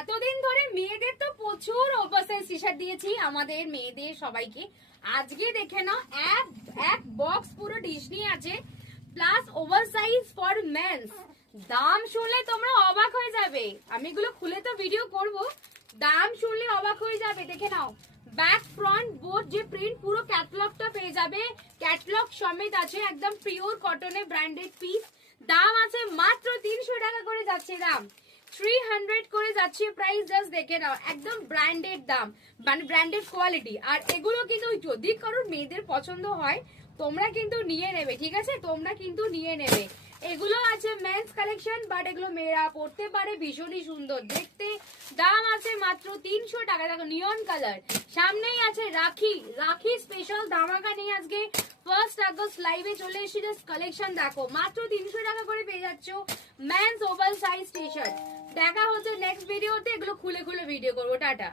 এতদিন ধরে মেয়েদের তো প্রচুর ওভারসাইজ টি শার্ট দিয়েছি আমাদের মেয়েদের সবাইকে। আজকে দেখে নাও এক বক্স পুরো ডিজনি আছে, প্লাস ওভারসাইজ ফর মেন্স। দাম শুনলে তোমরা অবাক হয়ে যাবে, আমি এগুলো খুলে তো ভিডিও করব, দাম শুনলে অবাক হয়ে যাবে। দেখে নাও ব্যাক ফ্রন্ট বোথ যে প্রিন্ট, পুরো ক্যাটালগটা পেয়ে যাবে, ক্যাটালগ সমেত আছে, একদম পিওর কটনে ব্র্যান্ডেড পিস। দাম আছে মাত্র 300 টাকা করে যাচ্ছে, দাম 300 করে যাচ্ছে প্রাইস। জাস্ট দেখে নাও, একদম ব্র্যান্ডেড দাম, মানে ব্র্যান্ডেড কোয়ালিটি। আর এগুলো কিন্তু যদি কারোর মেয়েদের পছন্দ হয় তোমরা কিন্তু নিয়ে নেবে, ঠিক আছে, তোমরা কিন্তু নিয়ে নেবে। এগুলো আছে মেন্স কালেকশন, বাট এগুলো মেয়েরা পড়তে পারে, ভীষণই সুন্দর দেখতে। দাম আছে মাত্র 300 টাকা। দেখো নিয়ন কালার, সামনেই আছে রাখি, রাখি স্পেশাল ধামাকা নিয়ে আজকে 1 আগস্ট লাইভে চলে এসেছি। জাস্ট কালেকশন দেখো, মাত্র 300 টাকা করে পেয়ে যাচ্ছ men's oversize T shirt. দেখা হচ্ছে নেক্সট ভিডিওতে, এগুলো খুলে খুলে ভিডিও করবো। টাটা।